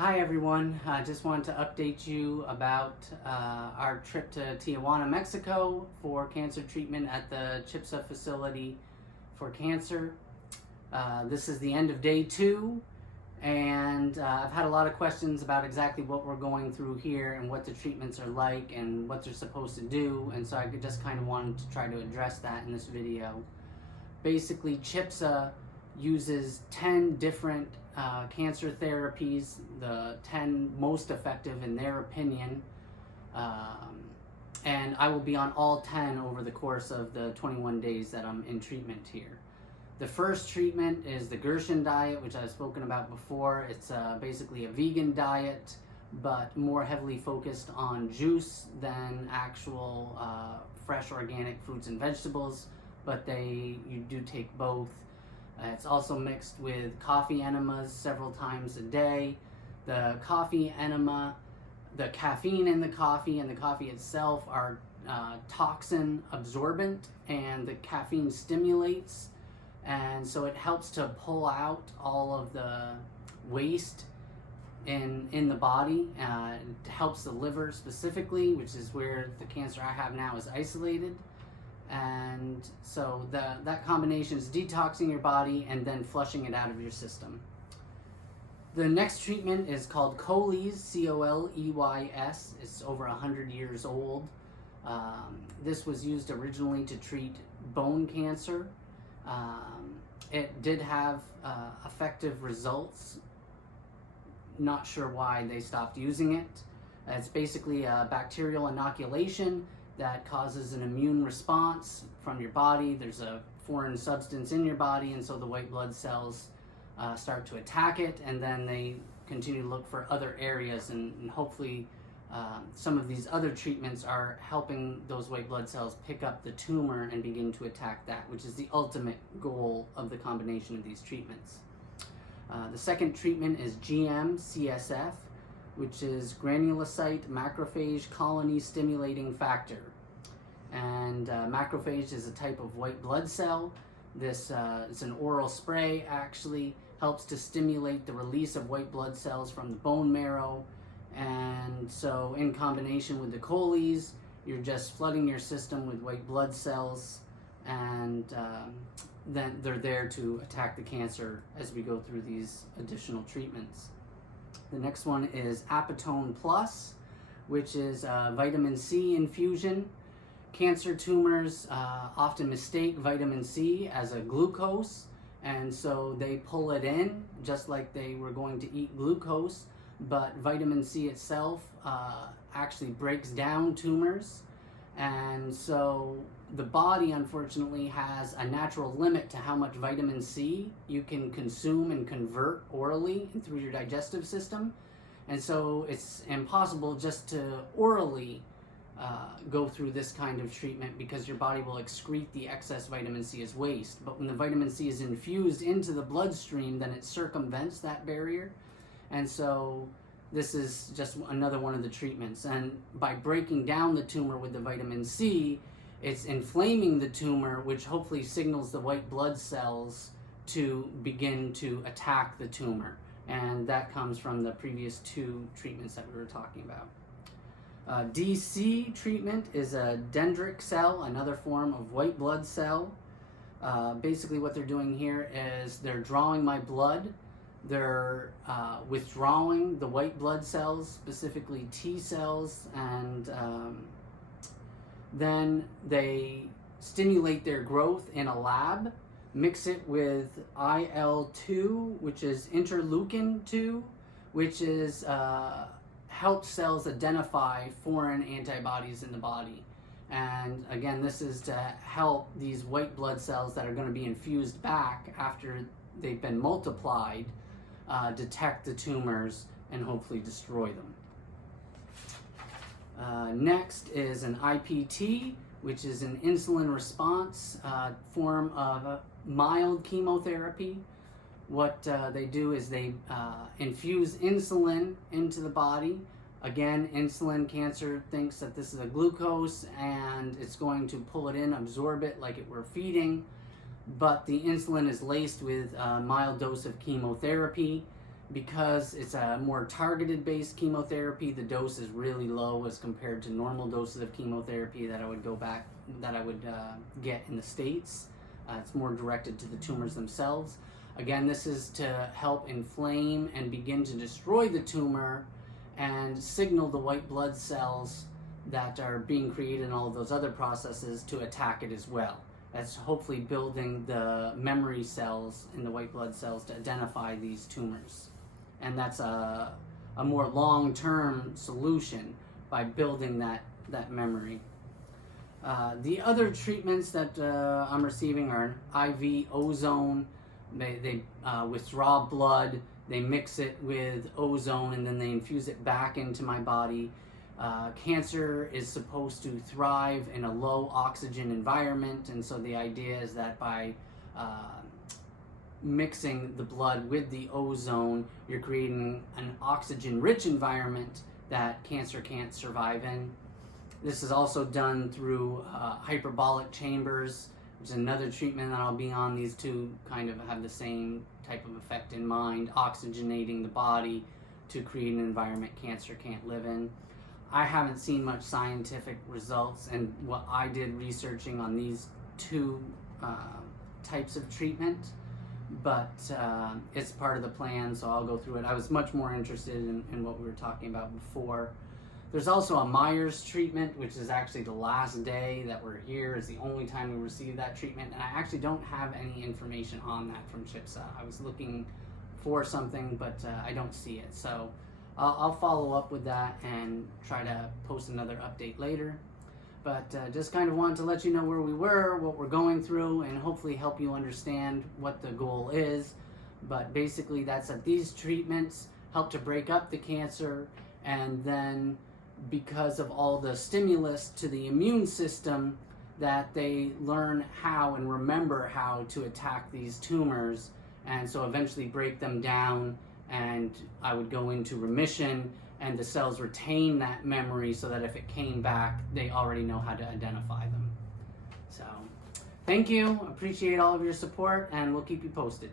Hi everyone, I just wanted to update you about our trip to Tijuana, Mexico for cancer treatment at the CHIPSA facility for cancer. This is the end of day 2, and I've had a lot of questions about exactly what we're going through here and what the treatments are like and what they're supposed to do, and so I just kind of wanted to try to address that in this video. Basically, CHIPSA uses 10 different cancer therapies, the 10 most effective in their opinion, and I will be on all 10 over the course of the 21 days that I'm in treatment here. The first treatment is the Gershon diet, which I've spoken about before. It's basically a vegan diet, but more heavily focused on juice than actual fresh organic fruits and vegetables, but you do take both. It's also mixed with coffee enemas several times a day. The coffee enema, the caffeine in the coffee and the coffee itself are toxin absorbent, and the caffeine stimulates, and so it helps to pull out all of the waste in the body. It helps the liver specifically, which is where the cancer I have now is isolated. And so that combination is detoxing your body and then flushing it out of your system. The next treatment is called Coleys, C-O-L-E-Y-S. It's over 100 years old. This was used originally to treat bone cancer. It did have effective results. Not sure why they stopped using it. It's basically a bacterial inoculation that causes an immune response from your body. There's a foreign substance in your body, and so the white blood cells start to attack it, and then they continue to look for other areas, and hopefully some of these other treatments are helping those white blood cells pick up the tumor and begin to attack that, which is the ultimate goal of the combination of these treatments. The second treatment is GM-CSF, which is granulocyte macrophage colony stimulating factor. And macrophage is a type of white blood cell. This is an oral spray, actually helps to stimulate the release of white blood cells from the bone marrow. And so in combination with the Coleys, you're just flooding your system with white blood cells, and then they're there to attack the cancer as we go through these additional treatments. The next one is Apotone Plus, which is vitamin C infusion. Cancer tumors often mistake vitamin C as a glucose, and so they pull it in just like they were going to eat glucose, but vitamin C itself actually breaks down tumors, and so the body unfortunately has a natural limit to how much vitamin C you can consume and convert orally and through your digestive system, and so it's impossible just to orally go through this kind of treatment, because your body will excrete the excess vitamin C as waste. But when the vitamin C is infused into the bloodstream, then it circumvents that barrier, and so this is just another one of the treatments. And by breaking down the tumor with the vitamin C, it's inflaming the tumor, which hopefully signals the white blood cells to begin to attack the tumor. And that comes from the previous 2 treatments that we were talking about. DC treatment is a dendritic cell, another form of white blood cell. Basically what they're doing here is they're drawing my blood. They're withdrawing the white blood cells, specifically T cells, and then they stimulate their growth in a lab, mix it with IL-2, which is interleukin-2, which is helps cells identify foreign antibodies in the body. And again, this is to help these white blood cells that are going to be infused back after they've been multiplied detect the tumors and hopefully destroy them. Next is an IPT, which is an insulin response form of mild chemotherapy. What they do is they infuse insulin into the body. Again, insulin, cancer thinks that this is a glucose and it's going to pull it in, absorb it like it were feeding. But the insulin is laced with a mild dose of chemotherapy, because it's a more targeted based chemotherapy, the dose is really low as compared to normal doses of chemotherapy that I would get in the States. It's more directed to the tumors themselves. Again, this is to help inflame and begin to destroy the tumor and signal the white blood cells that are being created in all of those other processes to attack it as well. That's hopefully building the memory cells in the white blood cells to identify these tumors. And that's a more long-term solution by building that memory. The other treatments that I'm receiving are IV ozone. They withdraw blood, they mix it with ozone, and then they infuse it back into my body. Cancer is supposed to thrive in a low oxygen environment, and so the idea is that by mixing the blood with the ozone, you're creating an oxygen-rich environment that cancer can't survive in. This is also done through hyperbolic chambers, which is another treatment that I'll be on. These two kind of have the same type of effect in mind, oxygenating the body to create an environment cancer can't live in. I haven't seen much scientific results, and what I did researching on these two types of treatment, but it's part of the plan, so I'll go through it. I was much more interested in what we were talking about before. There's also a Myers treatment, which is actually the last day that we're here. It's the only time we receive that treatment, and I actually don't have any information on that from CHIPSA. I was looking for something, but I don't see it. So I'll follow up with that and try to post another update later. But just kind of wanted to let you know where we were, what we're going through, and hopefully help you understand what the goal is. But basically that's that these treatments help to break up the cancer, and then because of all the stimulus to the immune system, that they learn how and remember how to attack these tumors, and so eventually break them down, and I would go into remission, and the cells retain that memory so that if it came back, they already know how to identify them. So thank you, appreciate all of your support, and we'll keep you posted.